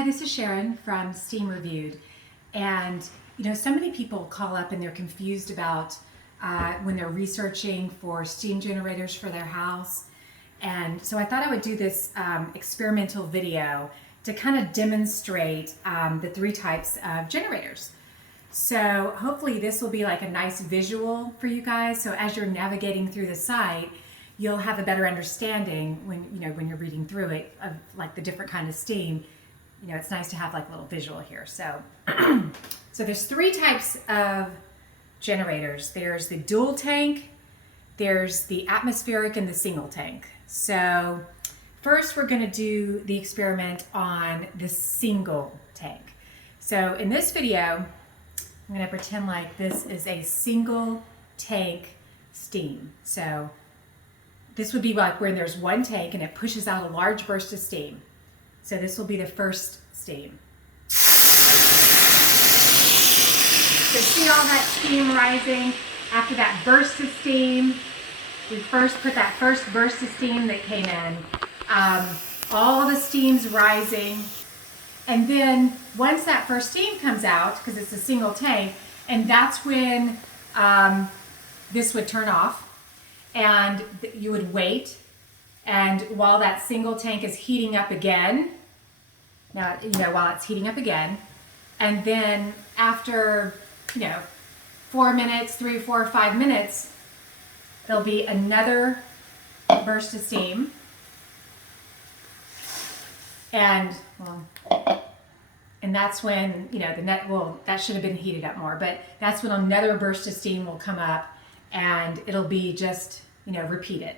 Hi, this is Sharon from Steam Reviewed. And so many people call up and they're confused about when they're researching for steam generators for their house. And so I thought I would do this experimental video to kind of demonstrate the three types of generators. So hopefully this will be like a nice visual for you guys. So as you're navigating through the site, you'll have a better understanding when you're reading through it of like the different kind of steam. It's nice to have like a little visual here. So, so there's three types of generators. There's the dual tank, there's the atmospheric, and the single tank. So first we're going to do the experiment on the single tank. So in this video, I'm going to pretend like this is a single tank steam. So this would be like when there's one tank and it pushes out a large burst of steam. So this will be the first steam. So see all that steam rising after that burst of steam? We first put that first burst of steam that came in. All the steam's rising. And then once that first steam comes out, because it's a single tank, and that's when this would turn off. And you would wait. And while that single tank is heating up again, while it's heating up again, and then after, 4 minutes, 3, 4, 5 minutes, there'll be another burst of steam. And that's when, that should have been heated up more, but that's when another burst of steam will come up and it'll be just, repeated.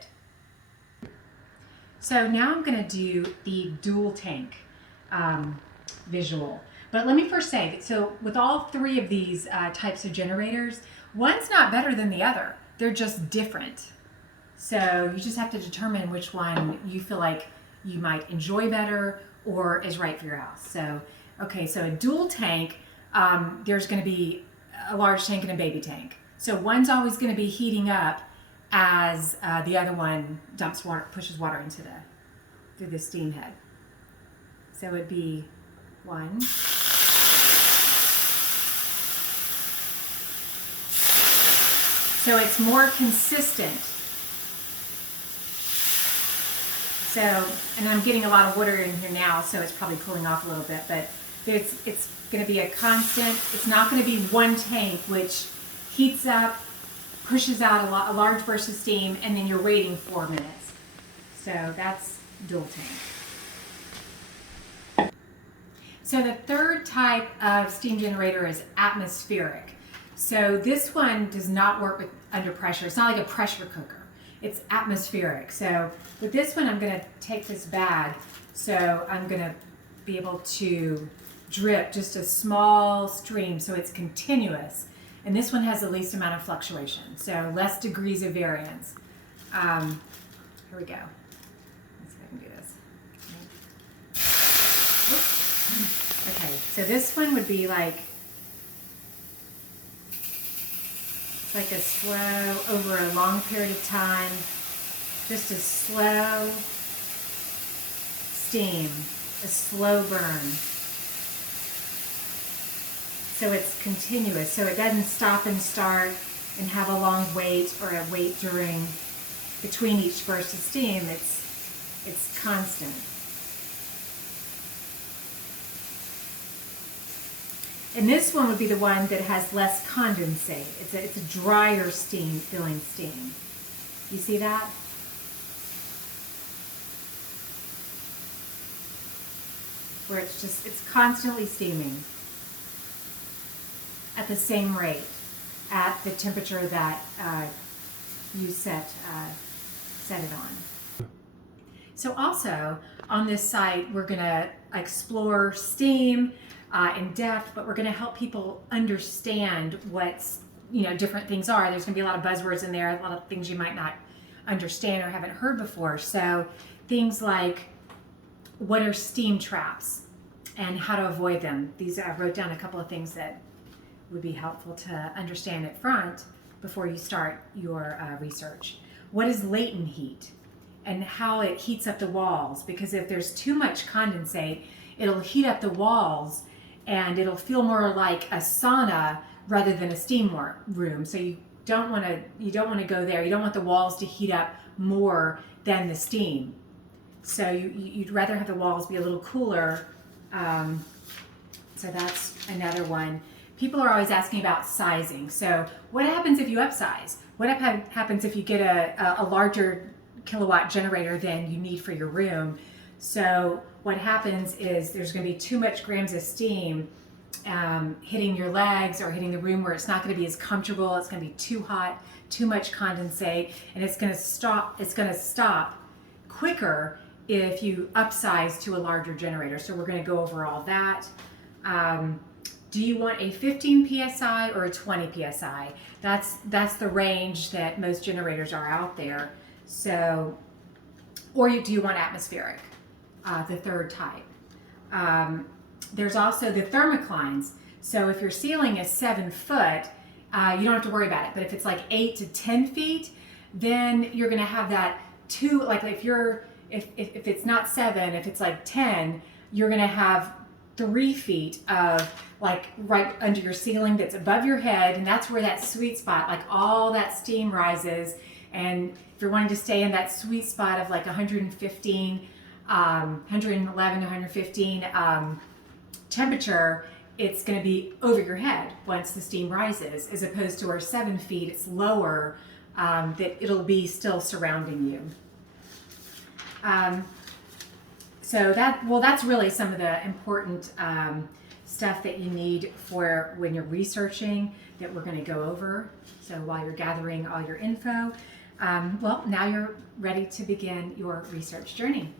So now I'm going to do the dual tank visual. But let me first say, so with all three of these types of generators, one's not better than the other. They're just different. So you just have to determine which one you feel like you might enjoy better or is right for your house. So, okay, so a dual tank, there's going to be a large tank and a baby tank. So one's always going to be heating up as the other one pushes water into through the steam head. So it would be one. So it's more consistent. So, and I'm getting a lot of water in here now, so it's probably cooling off a little bit, but it's going to be a constant. It's not going to be one tank which heats up, pushes out a large burst of steam, and then you're waiting 4 minutes. So that's dual tank. So the third type of steam generator is atmospheric. So this one does not work under pressure. It's not like a pressure cooker. It's atmospheric. So with this one, I'm going to take this bag. So I'm going to be able to drip just a small stream so it's continuous. And this one has the least amount of fluctuation, so less degrees of variance. Here we go. Let's see if I can do this. Oops. Okay, so this one would be like a slow, over a long period of time, just a slow steam, a slow burn. So it's continuous, so it doesn't stop and start and have a long wait or a wait between each burst of steam. It's constant. And this one would be the one that has less condensate. It's a drier feeling steam. You see that? Where it's constantly steaming at the same rate, at the temperature that you set it on. So also on this site, we're going to explore steam in depth, but we're going to help people understand what different things are. There's going to be a lot of buzzwords in there, a lot of things you might not understand or haven't heard before. So things like what are steam traps and how to avoid them. I wrote down a couple of things that would be helpful to understand at front before you start your research. What is latent heat and how it heats up the walls? Because if there's too much condensate, it'll heat up the walls and it'll feel more like a sauna rather than a steam room. So you don't want to go there. You don't want the walls to heat up more than the steam. So you'd rather have the walls be a little cooler. So that's another one. People are always asking about sizing. So what happens if you upsize? What happens if you get a larger kilowatt generator than you need for your room? So what happens is there's going to be too much grams of steam hitting your legs or hitting the room where it's not going to be as comfortable. It's going to be too hot, too much condensate, and it's going to stop. It's going to stop quicker if you upsize to a larger generator. So we're going to go over all that. Do you want a 15 psi or a 20 psi? That's the range that most generators are out there. So, or do you want atmospheric, the third type? There's also the thermoclines. So if your ceiling is 7 foot, you don't have to worry about it. But if it's like 8 to 10 feet, then you're going to have that like if it's not 7, if it's like 10, you're going to have 3 feet of like right under your ceiling that's above your head, and that's where that sweet spot, like all that steam rises. And if you're wanting to stay in that sweet spot of like 111 to 115 temperature, it's going to be over your head once the steam rises, as opposed to our 7 feet, it's lower, that it'll be still surrounding you. So that's really some of the important stuff that you need for when you're researching that we're going to go over. So while you're gathering all your info, well, now you're ready to begin your research journey.